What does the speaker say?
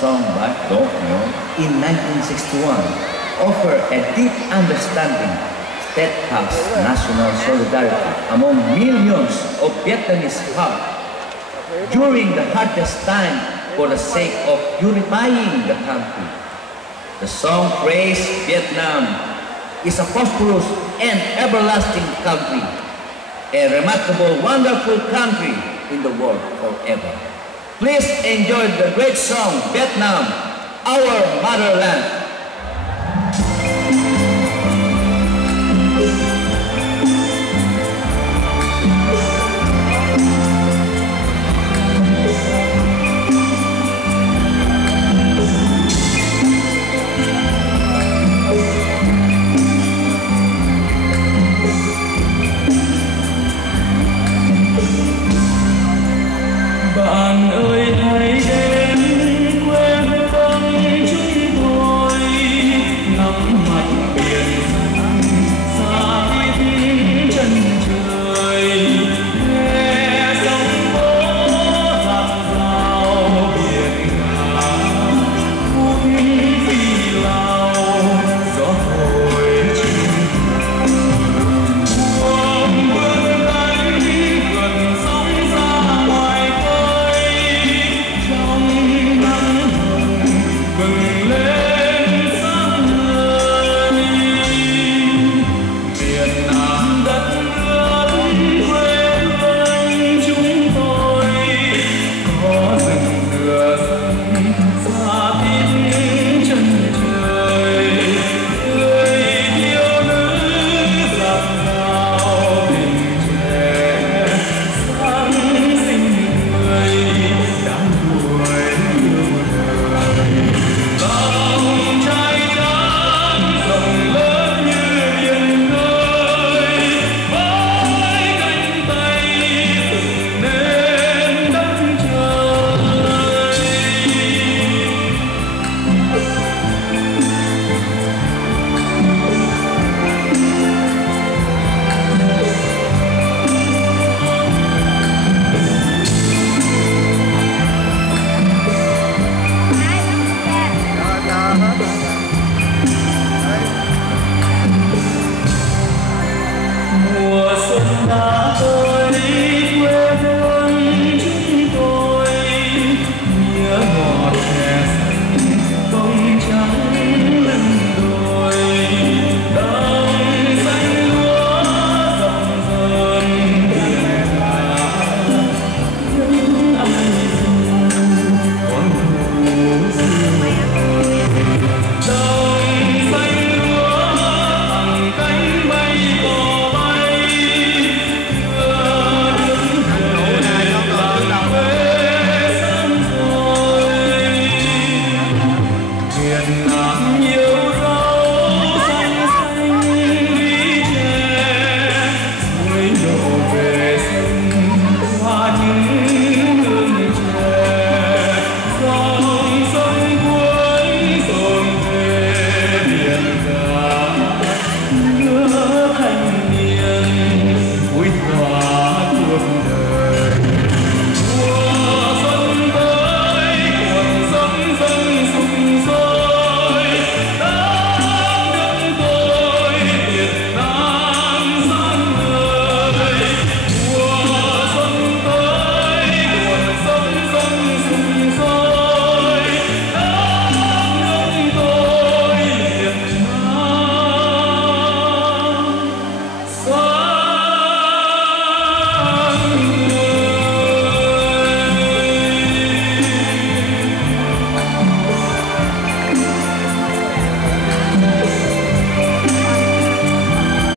song by Do Hyun in 1961 offer a deep understanding, steadfast national solidarity among millions of Vietnamese hearts during the hardest time for the sake of unifying the country. The song praised Vietnam is a prosperous and everlasting country, a remarkable, wonderful country in the world forever. Please enjoy the great song, Vietnam, our motherland.